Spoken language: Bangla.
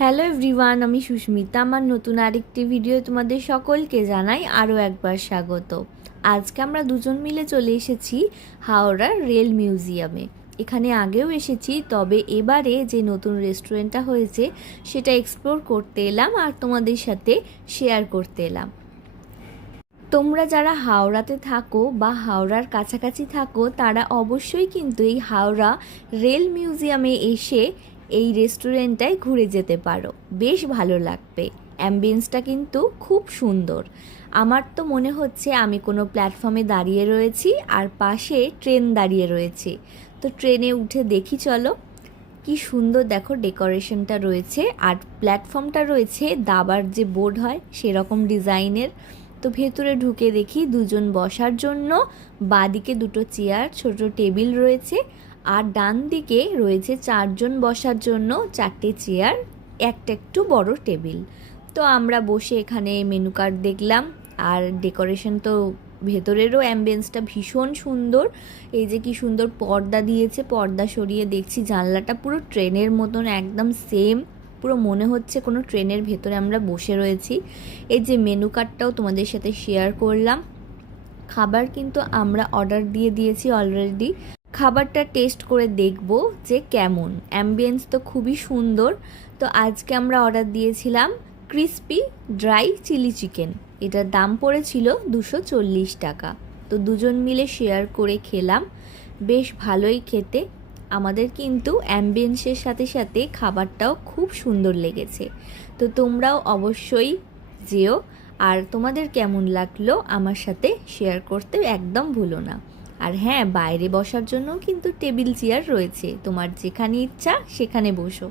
হ্যালো এভরিওয়ান, আমি সুস্মিতা। আমার নতুন আরেকটি ভিডিও তোমাদের সকলকে জানাই আরও একবার স্বাগত। আজকে আমরা দুজন মিলে চলে এসেছি হাওড়ার রেল মিউজিয়ামে। এখানে আগেও এসেছি, তবে এবারে যে নতুন রেস্টুরেন্টটা হয়েছে সেটা এক্সপ্লোর করতে এলাম আর তোমাদের সাথে শেয়ার করতে এলাম। তোমরা যারা হাওড়াতে থাকো বা হাওড়ার কাছাকাছি থাকো তারা অবশ্যই কিন্তু এই হাওড়া রেল মিউজিয়ামে এসে এই রেস্টুরেন্টটায় ঘুরে যেতে পারো। বেশ ভালো লাগবে, অ্যাম্বিয়েন্সটা কিন্তু খুব সুন্দর। আমার তো মনে হচ্ছে আমি কোনো প্ল্যাটফর্মে দাঁড়িয়ে রয়েছি আর পাশে ট্রেন দাঁড়িয়ে রয়েছে। তো ট্রেনে উঠে দেখি চলো। কি সুন্দর দেখো ডেকোরেশনটা রয়েছে, আর প্ল্যাটফর্মটা রয়েছে দাবার যে বোর্ড হয় সেরকম ডিজাইনের। তো ভেতরে ঢুকে দেখি দুজন বসার জন্য বাঁদিকে দুটো চেয়ার, ছোট টেবিল রয়েছে, আর ডান দিকে রয়েছে চারজন বসার জন্য চারটে চেয়ার, একটা একটু বড় টেবিল। তো আমরা বসে এখানে মেনু কার্ড দেখলাম। আর ডেকোরেশন তো ভেতরেরও অ্যাম্বিয়েন্সটা ভীষণ সুন্দর। এই যে কি সুন্দর পর্দা দিয়েছে, পর্দা সরিয়ে দেখছি জানলাটা পুরো ট্রেনের মতন একদম সেম, পুরো মনে হচ্ছে কোনো ট্রেনের ভেতরে আমরা বসে রয়েছি। এই যে মেনু কার্ডটাও তোমাদের সাথে শেয়ার করলাম। খাবার কিন্তু আমরা অর্ডার দিয়ে দিয়েছি অলরেডি। খাবারটা টেস্ট করে দেখব যে কেমন। অ্যাম্বিয়েন্স তো খুবই সুন্দর। তো আজকে আমরা অর্ডার দিয়েছিলাম ক্রিসপি ড্রাই চিলি চিকেন। এটার দাম পড়েছিল 240 টাকা। তো দুজন মিলে শেয়ার করে খেলাম, বেশ ভালোই খেতে। আমাদের কিন্তু অ্যাম্বিয়েন্সের সাথে সাথে খাবারটাও খুব সুন্দর লেগেছে। তো তোমরাও অবশ্যই যেও, আর তোমাদের কেমন লাগলো আমার সাথে শেয়ার করতে একদম ভুলো না। আর হ্যাঁ, বাইরে বসার জন্য কিন্তু টেবিল চেয়ার রয়েছে, তোমার যেখানে ইচ্ছা সেখানে বসো।